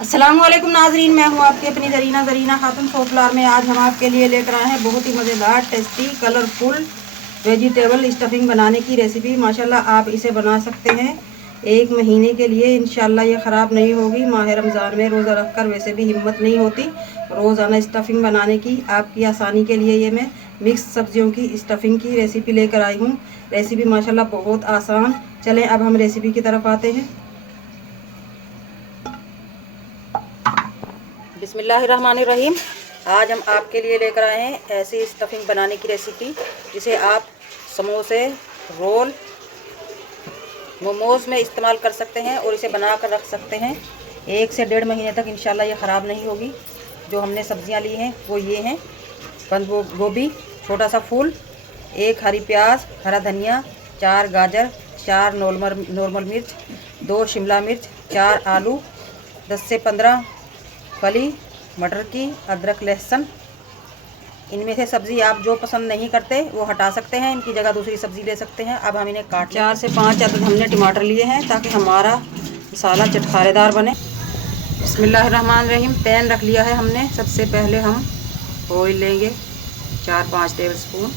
अस्सलामुअलैकुम नाजरीन, मैं हूं आपकी अपनी ज़रीना खातून सोफलार में। आज हम आपके लिए लेकर आए हैं बहुत ही मज़ेदार, टेस्टी, कलरफुल वेजिटेबल स्टफिंग बनाने की रेसिपी। माशाल्लाह आप इसे बना सकते हैं 1 महीने के लिए। इंशाल्लाह ये ख़राब नहीं होगी। माह रमज़ान में रोज़ा रखकर वैसे भी हिम्मत नहीं होती रोज़ाना स्टफिंग बनाने की। आपकी आसानी के लिए ये मैं मिक्स सब्जियों की स्टफिंग की रेसिपी लेकर आई हूँ। रेसिपी माशाल्लाह बहुत आसान। चलें अब हम रेसिपी की तरफ आते हैं। बिस्मिल्लाहिर्रहमानिर्रहीम। आज हम आपके लिए लेकर आए हैं ऐसी स्टफिंग बनाने की रेसिपी जिसे आप समोसे, रोल, मोमोज़ में इस्तेमाल कर सकते हैं और इसे बना कर रख सकते हैं 1 से 1.5 महीने तक। इंशाल्लाह ये ख़राब नहीं होगी। जो हमने सब्जियां ली हैं वो ये हैं: बंद गोभी छोटा सा फूल, 1 हरी प्याज, हरा धनिया, 4 गाजर, 4 नॉर्मल मिर्च, 2 शिमला मिर्च, 4 आलू, 10 से 15 फली मटर की, अदरक लहसुन। इनमें से सब्ज़ी आप जो पसंद नहीं करते वो हटा सकते हैं, इनकी जगह दूसरी सब्ज़ी ले सकते हैं। अब हम इन्हें काट 4 से 5 अदद हमने टमाटर लिए हैं ताकि हमारा मसाला चटखारेदार बने। बिस्मिल्लाहिर्रहमानिर्रहीम। पैन रख लिया है हमने। सबसे पहले हम ऑयल लेंगे 4-5 टेबल स्पून।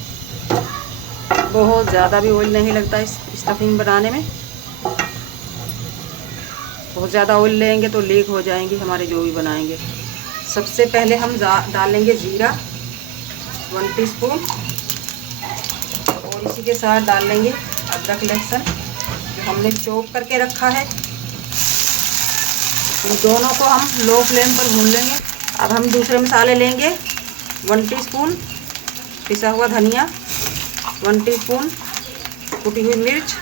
बहुत ज़्यादा भी ऑयल नहीं लगता इस स्टफिंग बनाने में। बहुत ज़्यादा ऑयल लेंगे तो लीक हो जाएंगे हमारे जो भी बनाएंगे। सबसे पहले हम डाल लेंगे जीरा 1 टीस्पून और इसी के साथ डाल लेंगे अदरक लहसुन जो हमने चॉप करके रखा है। इन दोनों को हम लो फ्लेम पर भून लेंगे। अब हम दूसरे मसाले लेंगे 1 टीस्पून पिसा हुआ धनिया, 1 टीस्पून कुटी हुई मिर्च,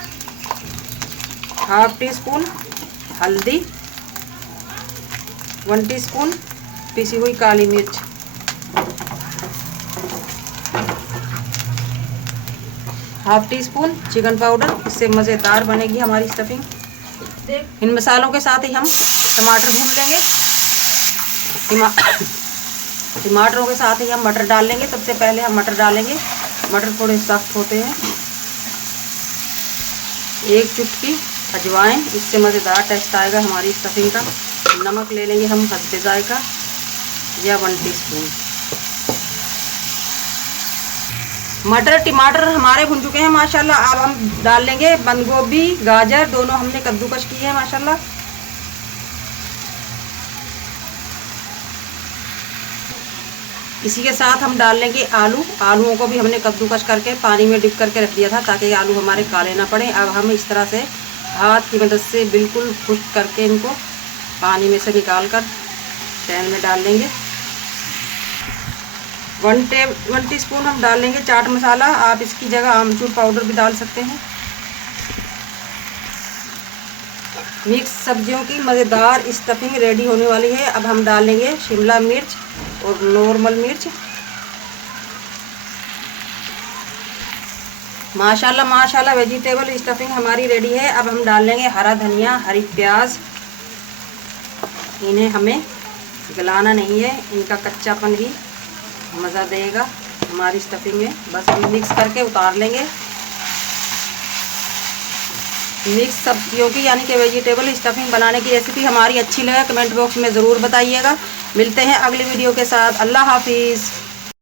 ½ टीस्पून हल्दी, 1 टीस्पून पिसी हुई काली मिर्च, ½ टीस्पून चिकन पाउडर। इससे मज़ेदार बनेगी हमारी स्टफिंग। इन मसालों के साथ ही हम टमाटर भून लेंगे। टमाटरों के साथ ही हम मटर डाल लेंगे। सबसे पहले हम मटर डालेंगे। मटर थोड़े सख्त होते हैं। 1 चुटकी अजवाइन, इससे मज़ेदार टेस्ट आएगा हमारी स्टफिंग का। नमक ले लेंगे हम हस्बे जायका या 1 टीस्पून। मटर टमाटर हमारे भुन चुके हैं माशाल्लाह। अब हम डाल लेंगे बंद गोभी, गाजर, दोनों हमने कद्दूकश किए हैं माशाल्लाह। इसी के साथ हम डाल लेंगे आलू। आलूओं को भी हमने कद्दूकश करके पानी में डिप करके रख दिया था ताकि आलू हमारे काले ना पड़े। अब हम इस तरह से हाथ की मदद से बिल्कुल खुश्क करके इनको पानी में से निकाल कर पैन में डाल लेंगे। 1 टीस्पून हम डाल लेंगे चाट मसाला। आप इसकी जगह आमचूर पाउडर भी डाल सकते हैं। मिक्स सब्जियों की मज़ेदार स्टफिंग रेडी होने वाली है। अब हम डाल लेंगे शिमला मिर्च और नॉर्मल मिर्च। माशाल्लाह माशाल्लाह वेजिटेबल स्टफिंग हमारी रेडी है। अब हम डाल लेंगे हरा धनिया, हरी प्याज। इन्हें हमें गलाना नहीं है, इनका कच्चापन ही मज़ा देगा हमारी स्टफिंग में। बस हम मिक्स करके उतार लेंगे। मिक्स सब्जियों की यानी कि वेजिटेबल स्टफिंग बनाने की रेसिपी हमारी अच्छी लगे कमेंट बॉक्स में ज़रूर बताइएगा। मिलते हैं अगली वीडियो के साथ। अल्लाह हाफिज़।